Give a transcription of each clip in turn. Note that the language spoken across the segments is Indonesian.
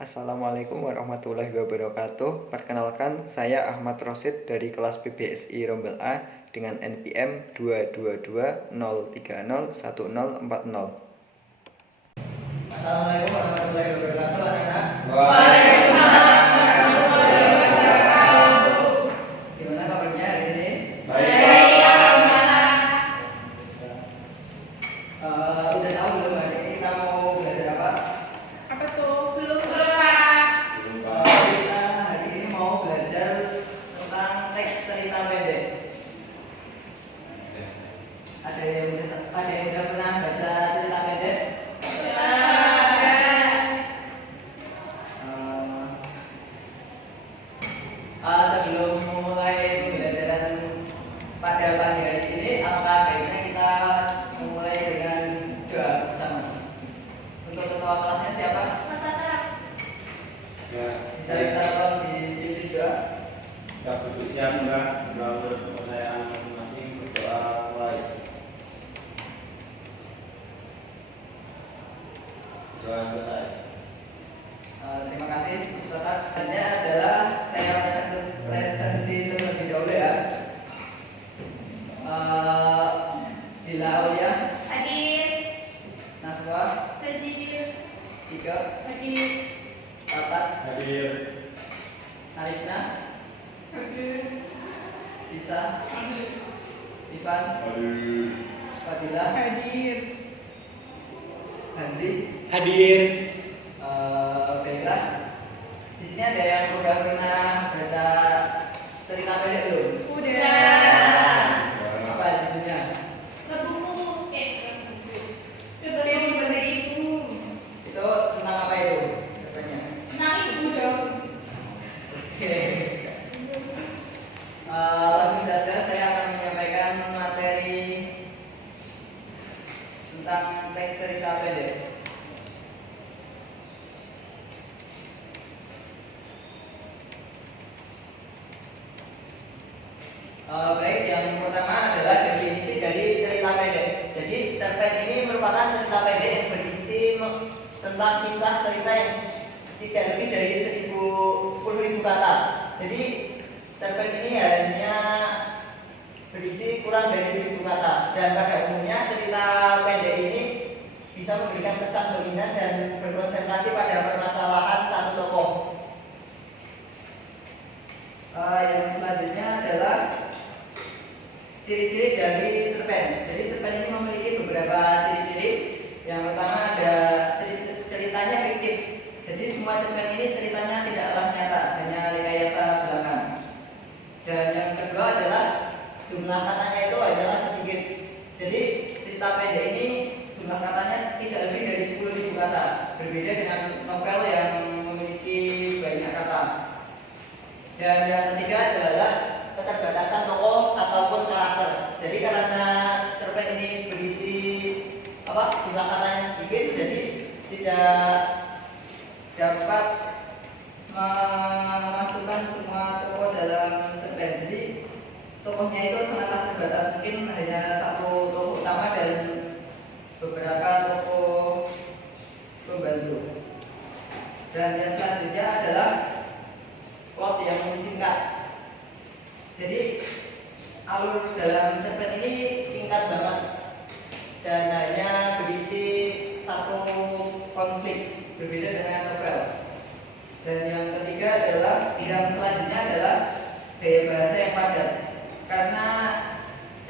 Assalamualaikum warahmatullahi wabarakatuh. Perkenalkan, saya Ahmad Rosid dari kelas PBSI Rombel A dengan NPM 222030140. Assalamualaikum warahmatullahi wabarakatuh, anak-anak. Waalaikumsalam warahmatullahi wabarakatuh. Gimana kabarnya hari ini? Baik, Alhamdulillah. Udah tahu belum hari ini kita mau belajar apa? Apa tuh? Belum, Pak. Kita hari ini mau belajar tentang teks cerita pendek. Ada yang udah pernah baca cerita pendek? Sebelum memulai pembelajaran pada pagi hari ini, alangkah baiknya kita memulai dengan doa bersama. Untuk ketua kelasnya siapa? Mas Ata. Ya, Bisa kita tolong dipimpin doa. kita duduk siap enggak? Menurut kepercayaan masing-masing berdoa mulai. Doa selesai. Terima kasih, Ustaz. Selanjutnya adalah saya presensi terlebih dahulu ya. Dila Aulia, Hadir. Naswa, Hadir. Ika, Hadir. Tata, Hadir. Arisna, Hadir. Bisa, Hadir. Ivan, Hadir. Fadila, Hadir. Handri, Hadir. Bella. Di sini ada yang udah pernah baca cerita pendek belum? Udah. Apa judulnya? Ke buku. Coba kamu bagi ibu. Itu tentang apa itu? Katanya. Tentang ibu dong. Oke. Langsung saja saya akan menyampaikan materi tentang teks cerita pendek. Baik, yang pertama adalah definisi dari cerita pendek. Jadi cerpen ini merupakan cerita pendek yang berisi tentang kisah cerita yang tidak lebih dari 10.000 kata. Jadi cerpen ini hanya berisi kurang dari 1.000 kata. Dan pada umumnya cerita pendek ini bisa memberikan kesan dominan dan berkonsentrasi pada permasalahan satu tokoh. Yang selanjutnya adalah ciri-ciri dari cerpen. Jadi cerpen ini memiliki beberapa ciri-ciri. Yang pertama ada ceritanya fiktif. Jadi semua cerpen ini ceritanya tidaklah nyata, hanya rekayasa belakang. Dan yang kedua adalah jumlah katanya itu adalah sedikit. Jadi cerita pendek ini jumlah katanya tidak lebih dari 10.000 kata. Berbeda dengan novel yang memiliki banyak kata. Dan yang ketiga adalah keterbatasan tokoh ataupun karakter. Jadi karena cerpen ini berisi jumlah katanya sedikit, jadi tidak dapat memasukkan semua tokoh dalam cerpen. Jadi tokohnya itu sangatlah terbatas, mungkin hanya satu tokoh utama dan beberapa tokoh pembantu. Dan yang selanjutnya adalah plot yang singkat. Jadi alur dalam cerpen ini singkat banget dan hanya berisi satu konflik, berbeda dengan novel. Dan yang ketiga adalah yang selanjutnya adalah gaya bahasa yang padat. Karena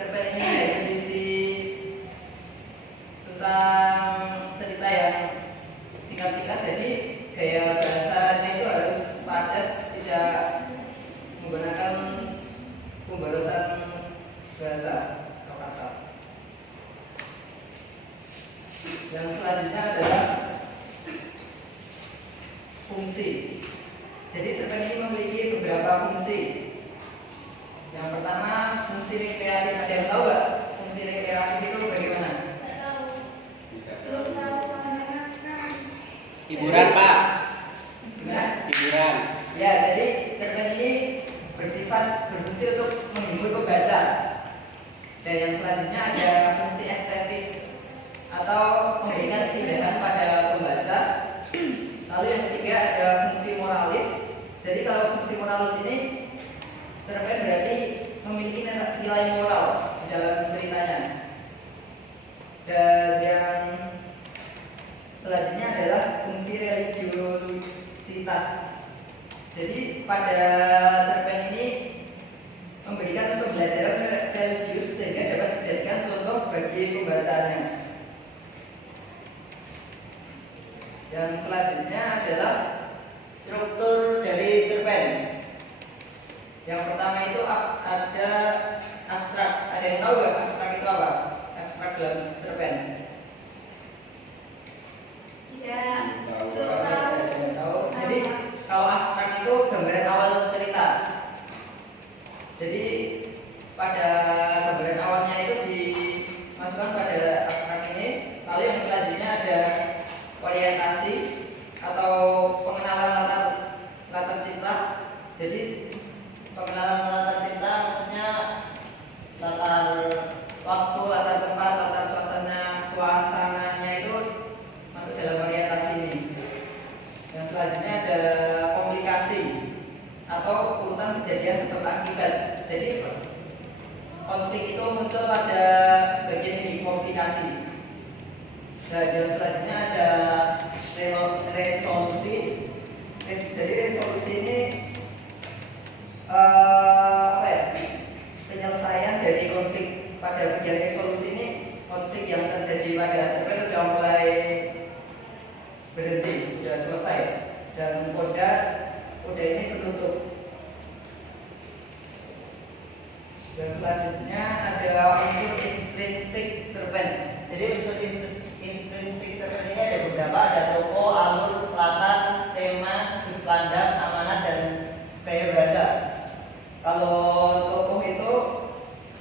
cerpen ini berisi tentang cerita yang singkat-singkat, jadi gaya bahasanya itu harus padat, tidak menggunakan pemborosan bahasa atau kata. Yang selanjutnya adalah fungsi. Jadi cerpen ini memiliki beberapa fungsi. Yang pertama, fungsi rekreatif. Ada yang tahu nggak fungsi rekreatif itu bagaimana? Nggak tahu. Belum tahu. Hiburan, Pak. Gimana? Hiburan. Ya, jadi cerpen ini bersifat berfungsi untuk menghibur pembaca. Dan yang selanjutnya ada fungsi estetis atau memberikan keindahan pada pembaca. Lalu yang ketiga ada Jadi kalau fungsi moralis ini cerpen berarti memiliki nilai moral di dalam ceritanya. Dan yang selanjutnya adalah fungsi religiositas. Jadi pada cerpen ini memberikan pembelajaran religius sehingga dapat dijadikan contoh bagi pembacanya. Yang selanjutnya adalah struktur dari cerpen. Yang pertama itu ada abstrak. Ada yang tahu nggak abstrak itu apa? Abstrak dalam cerpen. Tidak. Ada yang tahu. Jadi kalau abstrak itu gambaran awal cerita. Jadi pada gambaran awalnya itu dimasukkan pada abstrak ini. Lalu yang selanjutnya ada orientasi atau pengenalan latar cerita. Jadi pengenalan latar cerita maksudnya latar waktu, latar tempat, latar suasananya itu masuk dalam orientasi ini. Yang selanjutnya ada komplikasi atau urutan kejadian setelah akibat. Jadi konflik itu muncul pada bagian ini, komplikasi. Dan yang selanjutnya ada resolusi. Jadi resolusi ini penyelesaian dari konflik. Pada bagian resolusi ini konflik yang terjadi pada cerpen sudah mulai berhenti, sudah selesai, dan koda ini penutup. Dan selanjutnya ada unsur intrinsik cerpen. Jadi unsur intrinsik cerpen ini ada beberapa, ada tokoh, alur, latar, tema, sudut pandang, amanat, dan gaya bahasa. Kalau tokoh itu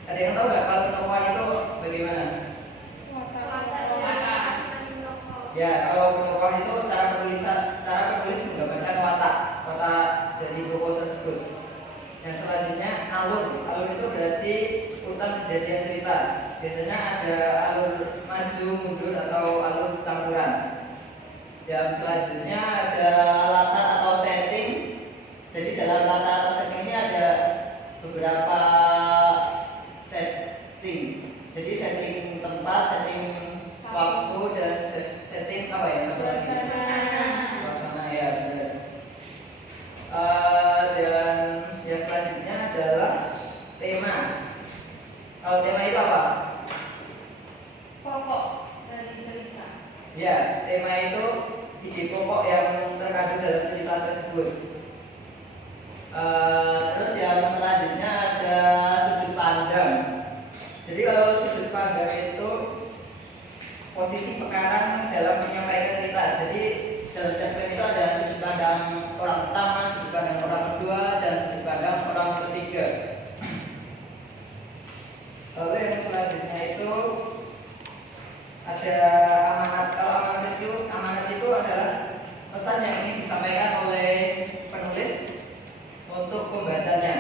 ada yang tahu nggak kalau penokohan itu bagaimana? Ya, kalau penokohan itu cara penulis menggambarkan watak dari tokoh tersebut. Yang selanjutnya alur itu berarti urutan kejadian cerita. Biasanya ada alur maju, mundur, atau alur campuran. Yang selanjutnya ada latar atau setting. Jadi dalam latar atau setting ini ada beberapa setting. Jadi setting tempat, setting waktu, dan setting apa ya? Suasana ya, benar. Dan yang selanjutnya adalah tema. Kalau tema itu apa? Pokok dari cerita. Ya, tema itu ide pokok yang terkandung dalam cerita tersebut. Terus yang selanjutnya ada sudut pandang. Jadi kalau sudut pandang itu posisi pengarang dalam menyampaikan cerita. Jadi dalam cerpen itu ada sudut pandang orang pertama, sudut pandang orang kedua, dan sudut pandang orang ketiga. Lalu yang selanjutnya itu ada amanat. Kalau amanat itu adalah pesan yang ingin disampaikan oleh penulis untuk pembacanya.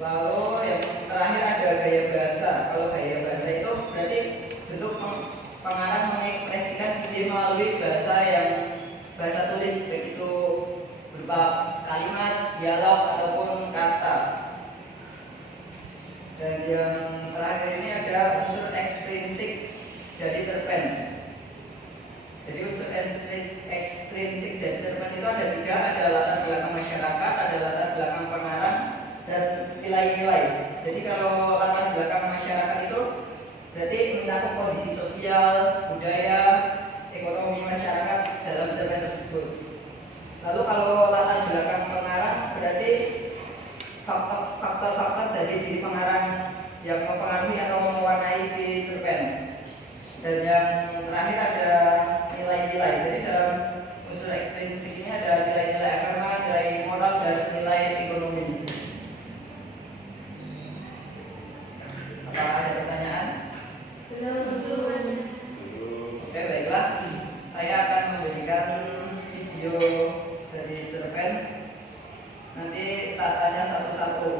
Lalu yang terakhir ada gaya bahasa. Kalau gaya bahasa itu berarti bentuk pengarang mengekspresikan ide melalui bahasa tulis, baik itu berupa kalimat, dialog, ataupun kata. Dan yang terakhir ini ada unsur ekstrinsik dari cerpen. Jadi unsur ekstrinsik dari cerpen itu ada 3, ada latar belakang masyarakat, ada latar belakang pengarang, dan nilai-nilai. Jadi kalau latar belakang masyarakat itu berarti mencakup kondisi sosial, budaya, ekonomi masyarakat dalam cerpen tersebut. Lalu kalau latar belakang pengarang berarti faktor-faktor dari diri pengarang yang mempengaruhi atau mewarnai si cerpen. Dan yang terakhir ada nilai-nilai. Jadi dalam unsur ekstrinsik ini ada nilai-nilai agama, nilai moral, dan nilai ekonomi. Apa ada pertanyaan? Belum. Oke, baiklah. Saya akan memberikan video dari cerpen. Nanti tak tanya satu-satu.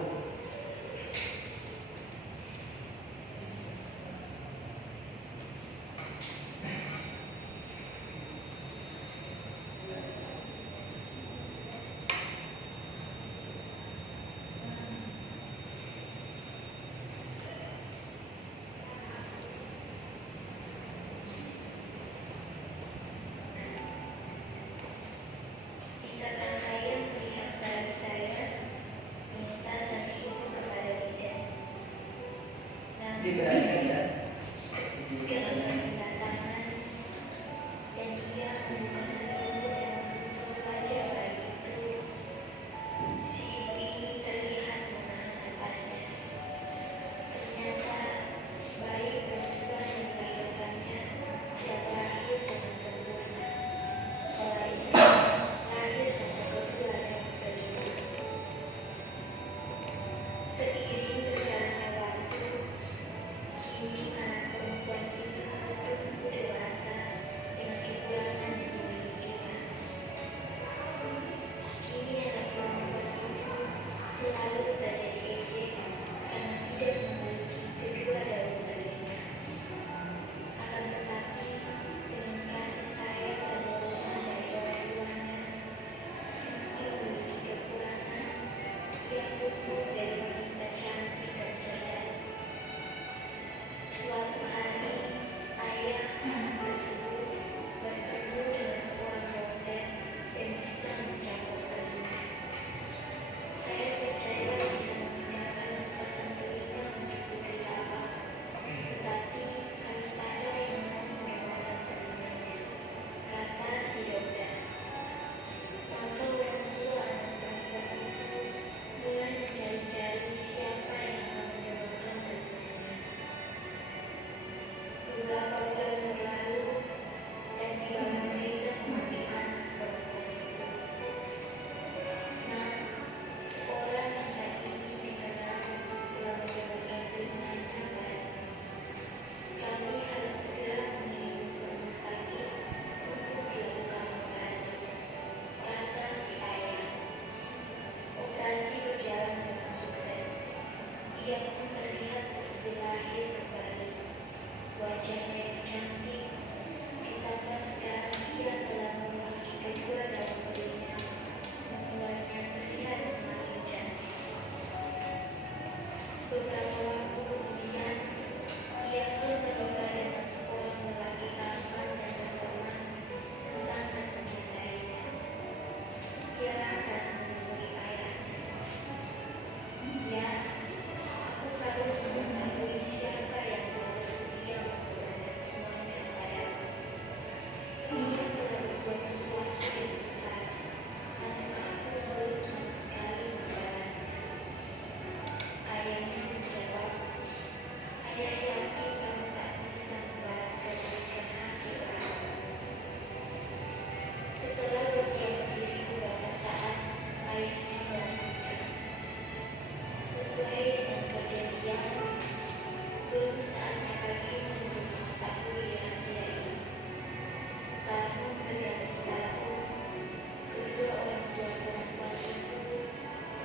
kedua orang tua perempuan itu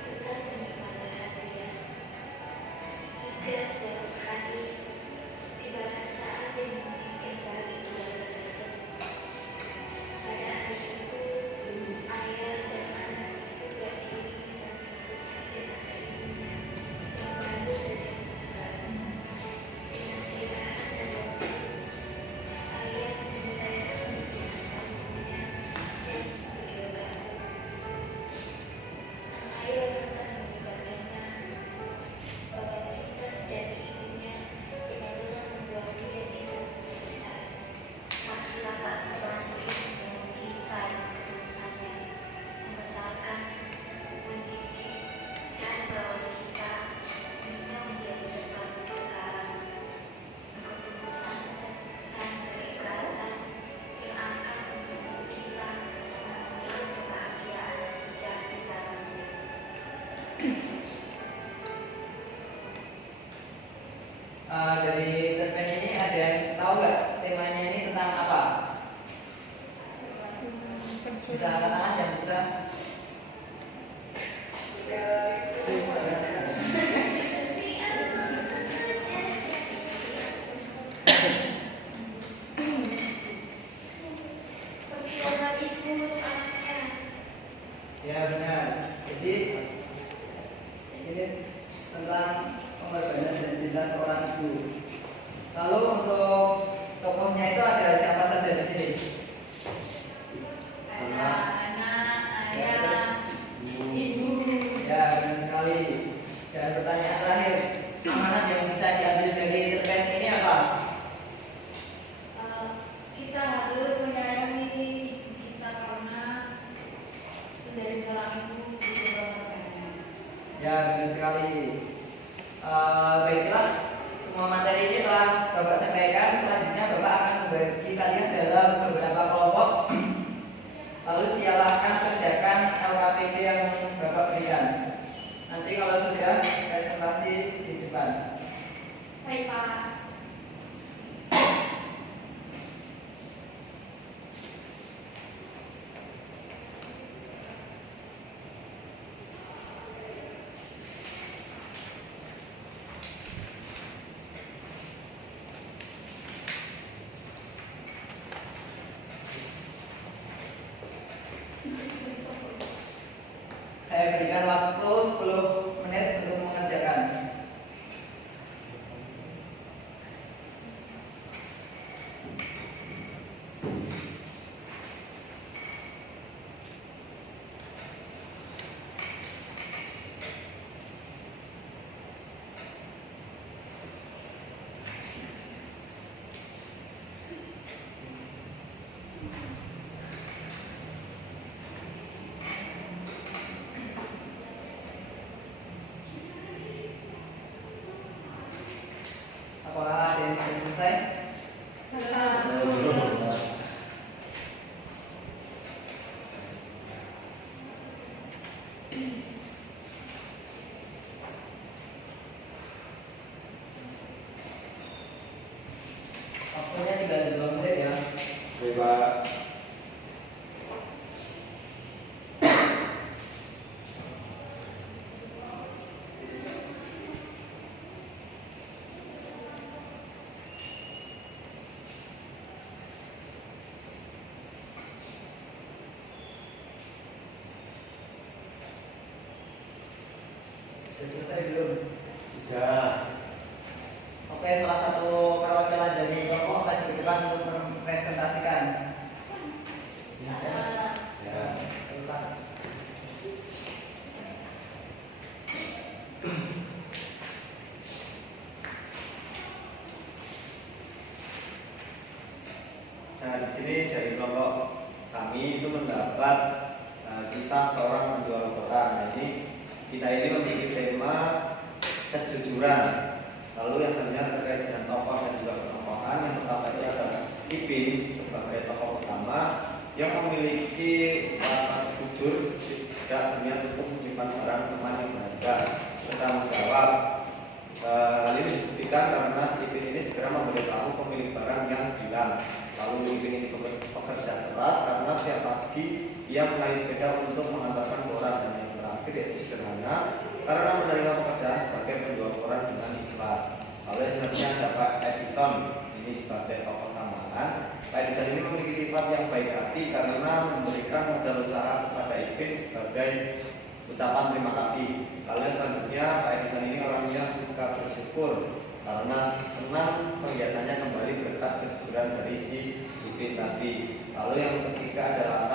tetap menerima rahasia. Hingga suatu hari, tibalah saat yang memimpin bagi keluarga tersebut. Pada hari itu, ayah dan anak itu berdiri di samping jenazah ibunya yang baru saja meninggal. Dengan keindahan dan waktu, sang ayah menyerahkan jenazah ibunya dan beliau gabung. Sang ayah lantas meninggalkannya bahwa cinta sejati ibunya tidak pernah membuat dia bisa berpisah. Masihlah tak sebanding dengan cinta dan ketulusannya membesarkan, mendidik, dan merawat kita hingga menjadi seperti sekarang. Ketulusan dan keikhlasan yang akan mendukung kita menemukan kebahagiaan yang sejati dalamnya. Dari cerpen ini ada yang tahu nggak temanya ini tentang apa? Bisa angkat tangan yang bisa. Perjuangan ibu anaknya. Ya benar. Jadi ini tentang pengorbanan dan cinta seorang ibu. Lalu untuk tokohnya itu ada siapa saja di sini? Ada anak, ayah, ibu. Ya benar sekali. Dan pertanyaan terakhir, amanat yang bisa diambil dari cerpen ini apa? Kita harus menyayangi ibu kita karena menjadi seorang ibu itu banyak. Ya benar sekali. Baiklah, semua materi ini telah Bapak sampaikan. Selanjutnya Bapak akan membagi kalian dalam beberapa kelompok. Lalu silakan kerjakan LKPD yang Bapak berikan. Nanti kalau sudah presentasi di depan. Baik Pak. Saya berikan waktu 10 menit untuk mengerjakan. Apakah ada yang sudah selesai? Waktunya tinggal 2 menit ya. Baik, Pak. Sudah selesai belum? Sudah. Oke, salah satu perwakilan dari kelompok maju ke depan untuk mempresentasikan. Ya. Baiklah. Nah, di sini dari kelompok kami itu mendapat kisah seorang penjual koran. Jadi kisah ini memiliki tema kejujuran. Lalu yang kedua terkait dengan tokoh dan juga penokohan. Yang pertama itu adalah Ipin sebagai tokoh utama yang memiliki watak jujur, tidak berniat untuk menyimpan barang teman yang berharga, bertanggung jawab. Hal ini dibuktikan karena si Ipin ini segera memberitahu pemilik barang yang hilang. Lalu Ipin ini bekerja pagi ia menaiki sepeda untuk mengantarkan koran, dan yang terakhir yaitu sederhana karena menerima pekerjaan sebagai penjual koran dengan ikhlas. Lalu selanjutnya ada Pak Edison, ini sebagai tokoh tambahan. Pak Edison ini memiliki sifat yang baik hati karena memberikan modal usaha kepada Ipin sebagai ucapan terima kasih. Lalu selanjutnya Pak Edison ini orangnya suka bersyukur karena senang perhiasannya kembali berkat kesyukuran dari si Ipin tadi. Lalu yang ketiga ada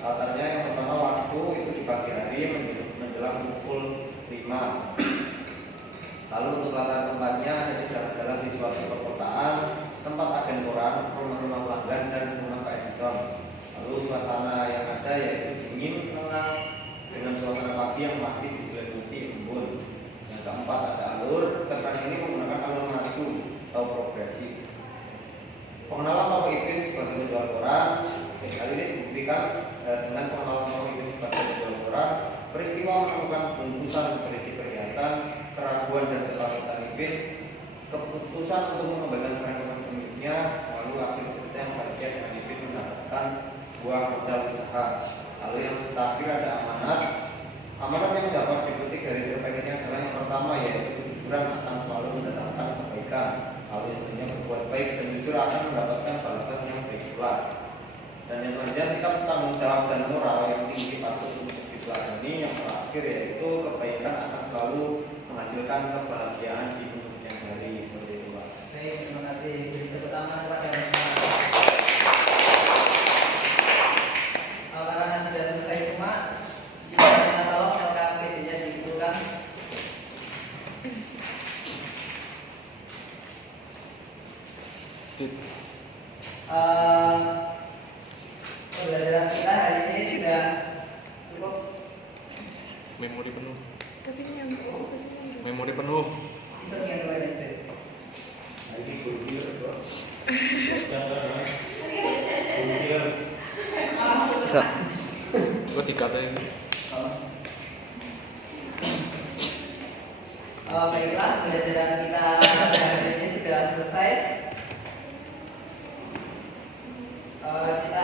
latarnya yang pertama waktu itu di pagi hari menjelang pukul 5. Lalu untuk latar tempatnya ada di jalan-jalan di suatu perkotaan, tempat agen koran, rumah-rumah pelanggan, dan rumah Pak Edison. Lalu suasana yang ada yaitu dingin, tenang, dengan suasana pagi yang masih diselimuti embun. Yang keempat ada alur, cerpen ini menggunakan alur maju atau progresif. Pengenalan tokoh Ipin sebagai penjual koran, kali ini dibuktikan dengan pengenalan tokoh Ipin sebagai penjual koran. Peristiwa menemukan bungkusan berisi perhiasan, keraguan dan ketakutan Ipin, keputusan untuk mengembalikan barang pemiliknya, lalu akhir cerita yang bahagia dengan Ipin mendapatkan sebuah modal usaha. Lalu yang terakhir ada amanat. Amanat yang dapat dipetik dari cerpen ini adalah yang pertama yaitu kejujuran akan selalu mendatangkan kebaikan. Lalu yang kedua berbuat baik dan jujur akan mendapatkan balasan yang baik pula. Dan yang selanjutnya sikap tanggung jawab dan moral yang tinggi patut untuk dipelajari. Yang terakhir yaitu kebaikan akan selalu menghasilkan kebahagiaan di kemudian hari. Seperti itu, Pak. Baik, terima kasih. Terutama kepada karena sudah selesai semua, kita minta tolong LKPD-nya dikumpulkan. Pembelajaran kita hari ini sudah cukup. Memori penuh. Memori penuh. Bisa yang lain aja. Ini gurih bro. Bisa. Kok dikatain? Baiklah, pembelajaran kita hari ini sudah selesai. Kita